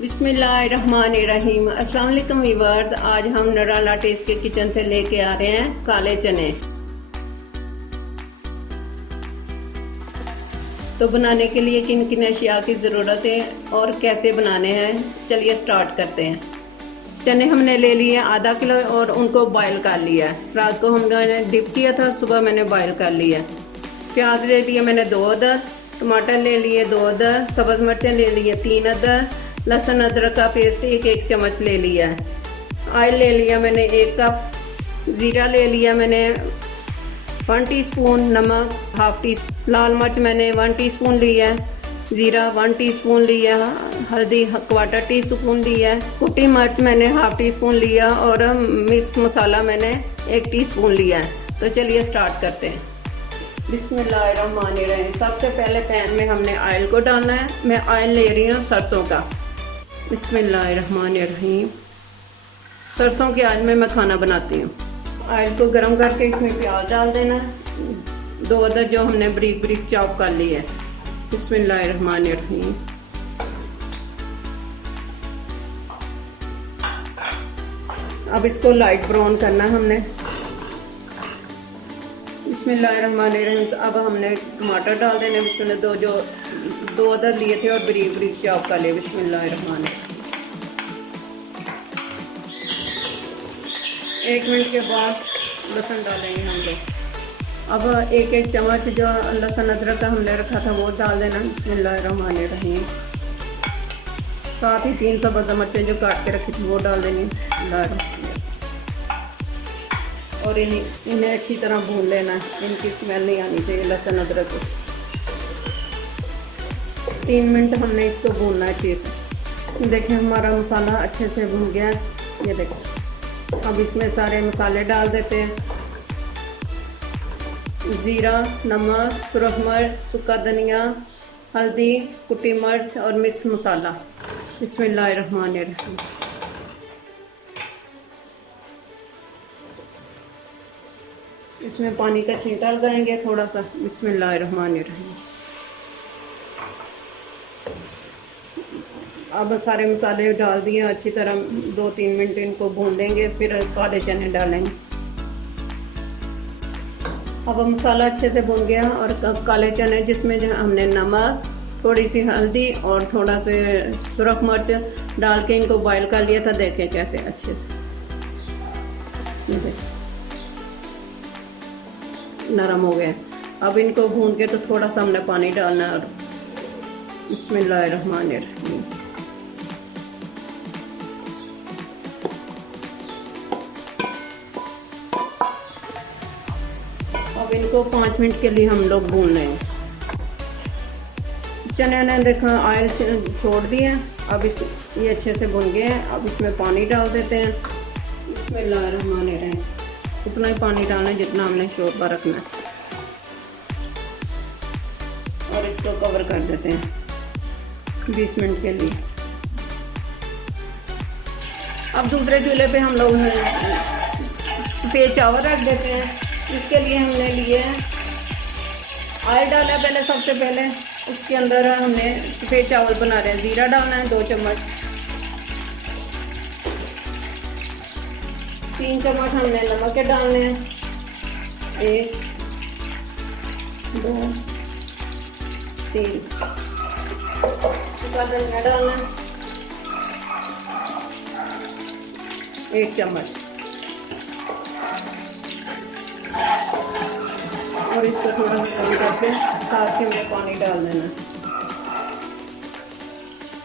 बिस्मिल्लाहिर्रहमानिर्रहीम। अस्सलाम वालेकुम व्यूअर्स, आज हम नराला टेस्ट के किचन से लेके आ रहे हैं काले चने। तो बनाने के लिए किन किन अशिया की ज़रूरत है और कैसे बनाने हैं, चलिए स्टार्ट करते हैं। चने हमने ले लिए आधा किलो और उनको बॉयल कर लिया है। रात को हमने डिप किया था, सुबह मैंने बॉयल कर लिया। प्याज ले लिए मैंने 2 अदद, टमाटर ले लिए 2 अदद, सब्ज़ मिर्चें ले लिए 3 अदद, लहसुन अदरक का पेस्ट एक चम्मच ले लिया है। ऑयल ले लिया मैंने 1 कप, ज़ीरा ले लिया मैंने 1 टीस्पून, नमक हाफ टी, लाल मिर्च मैंने 1 टीस्पून लिया है, ज़ीरा 1 टीस्पून लिया, हल्दी 1/4 टीस्पून लिया, कुटी मिर्च मैंने हाफ टीस्पून लिया और मिक्स मसाला मैंने 1 टीस्पून लिया है। तो चलिए स्टार्ट करते हैं। बिस्मिल्लाहिर्रहमानिर्रहीम। सबसे पहले पैन में हमने ऑयल को डालना है। मैं ऑयल ले रही हूँ सरसों का। बिस्मिल्लाहिर्रहमानिर्रहीम। सरसों के ऑयल में मैं खाना बनाती हूँ। ऑयल को गर्म करके इसमें प्याज डाल देना है, 2 अदद जो हमने बारीक बारीक चॉप कर ली है। बिस्मिल्लाहिर्रहमानिर्रहीम। अब इसको लाइट ब्राउन करना है हमने। बिस्मिल्लाहिर्रहमानिर्रहीम। अब हमने टमाटर डाल देने। बिस्मिल्लाह, 2 अदद लिए थे और बारीक बारीक चॉप कर लिए। बिस्मिल्लाहिर्रहमानिर्रहीम। 1 मिनट के बाद लहसुन डालेंगे हम लोग। अब 1 चम्मच जो लहसुन अदरक का हमने रखा था वो डाल देना। बिस्मिल्लाहिर्रहमानिर्रहीम। साथ ही 3 सब्ज़ मिर्चें जो काट के रखी थी वो डाल देनी और इन्हें अच्छी तरह भून लेना है। इनकी स्मेल नहीं आनी चाहिए लहसुन अदरक को। 3 मिनट हमने इसको भूनना है अच्छे से। देखिए हमारा मसाला अच्छे से भून गया है, ये देखो। अब इसमें सारे मसाले डाल देते हैं। ज़ीरा, नमक, सुरख मिर्च, सूखा धनिया, हल्दी, कुटी मिर्च और मिक्स मसाला। बिस्मिल्लाहिर्रहमानिर्रहीम। इसमें पानी का छींटा लगाएंगे थोड़ा सा। बिस्मिल्लाहिर्रहमानिर्रहीम। अब सारे मसाले डाल दिए, अच्छी तरह 2-3 मिनट इनको भून लेंगे, फिर काले चने डालेंगे। अब मसाला अच्छे से भून गया और काले चने जिसमें हमने नमक, थोड़ी सी हल्दी और थोड़ा से सुरख मिर्च डाल के इनको बॉईल कर लिया था। देखें कैसे अच्छे से नरम हो गए। अब इनको भून के तो थोड़ा सा हमने पानी डालना है। और बिस्मिल्लाहिर्रहमानिर्रहीम। अब इनको 5 मिनट के लिए हम लोग भून रहे हैं। चने ने देखा ऑयल छोड़ दिए। अब ये अच्छे से भुन गए हैं। अब इसमें पानी डाल देते हैं। बिस्मिल्लाहिर्रहमानिर्रहीम। उतना ही पानी डालना है जितना हमने शोरबा रखना है और इसको कवर कर देते हैं 20 मिनट के लिए। अब दूसरे चूल्हे पे हम लोग सफ़ेद चावल रख देते हैं। इसके लिए हमने लिए ऑयल डाला पहले, सबसे पहले उसके अंदर हमने सफ़ेद चावल बना रहे हैं। ज़ीरा डालना है 2 चम्मच, 3 चम्मच हमने नमक के डालने हैं, 1 2 3 सूखा धनिया डालना है 1 चम्मच और इसको थोड़ा सा कम करके साथ ही में पानी डाल देना।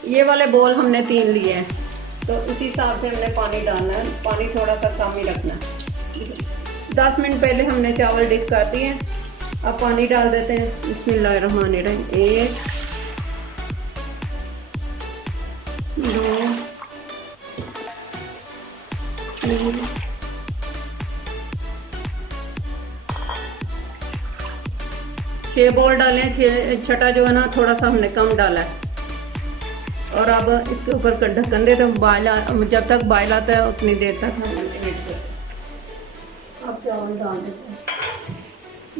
ये वाले बोल हमने 3 लिए हैं तो इसी हिसाब से हमने पानी डालना है। पानी थोड़ा सा कम ही रखना है। 10 मिनट पहले हमने चावल डिप कर दिए हैं। अब पानी डाल देते हैं। बिस्मिल्लाहिर्रहमानिर्रहीम। 1 2 3 6 बॉल डाले। 6 जो है ना थोड़ा सा हमने कम डाला है। और अब इसके ऊपर ढक्कन देते हैं। बॉयल जब तक बॉयल आता है उतनी देर तक हम वेट करते हैं। अब चावल डाल देते हैं।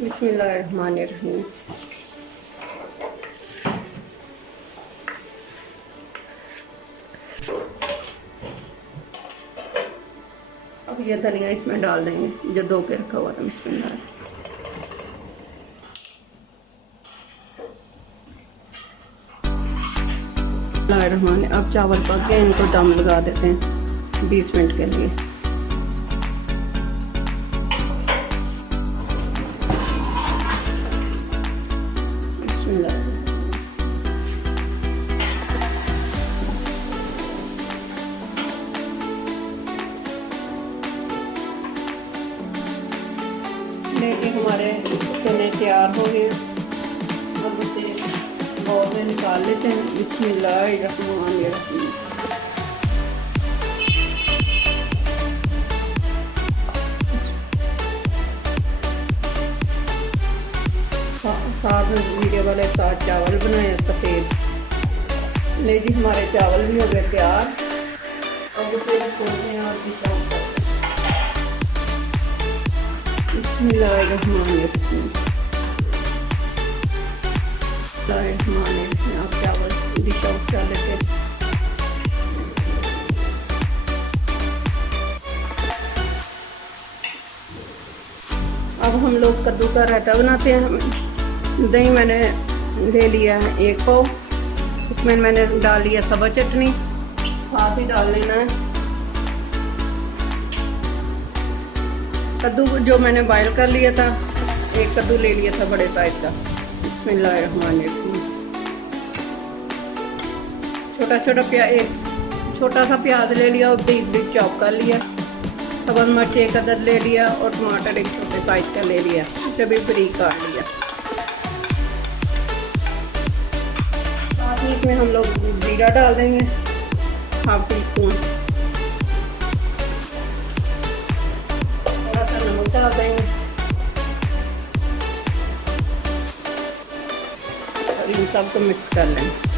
बिस्मिल्लाहिर्रहमानिर्रहीम। अब ये धनिया इसमें डाल देंगे जो धो के रखा हुआ था इसमें डाल। अब चावल पक गए, इनको दम लगा देते हैं 20 मिनट के लिए। ये हमारे चने तैयार हो गए। अब उसे बाउल में निकाल लेते हैं। बिस्मिल्लाहिर्रहमानिर्रहीम। साथ जीरे वाले साथ चावल बनाए सफ़ेद। ले जी हमारे चावल भी हो गए तैयार। अब उसे खोलते हैं और बिस्मिल्लाहिर्रहमानिर्रहीम। आप चावल डिश आउट कर लेते हैं। अब हम लोग कद्दू का रायता बनाते हैं। दही मैंने ले लिया है 1 पाव। इसमें मैंने डाल लिया सब्ज़ चटनी, साथ ही डाल लेना है कद्दू जो मैंने बॉयल कर लिया था। 1 कद्दू ले लिया था बड़े साइज का। बिस्मिल्लाहिर्रहमानिर्रहीम। छोटा सा प्याज ले लिया और बारीक बारीक चॉप कर लिया। सब्ज़ मिर्च 1 अदद ले लिया और टमाटर 1 छोटे साइज का ले लिया, इसे भी बारीक काट लिया। साथ ही इसमें हम लोग जीरा डाल देंगे 1/2 टीस्पून। थोड़ा सा नमक डाल देंगे और इन सबको मिक्स कर लेंगे।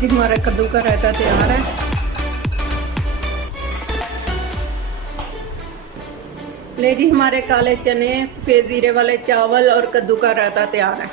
जी हमारा कद्दू का रायता तैयार है। ले जी हमारे काले चने, सफ़ेद जीरे वाले चावल और कद्दू का रायता तैयार है।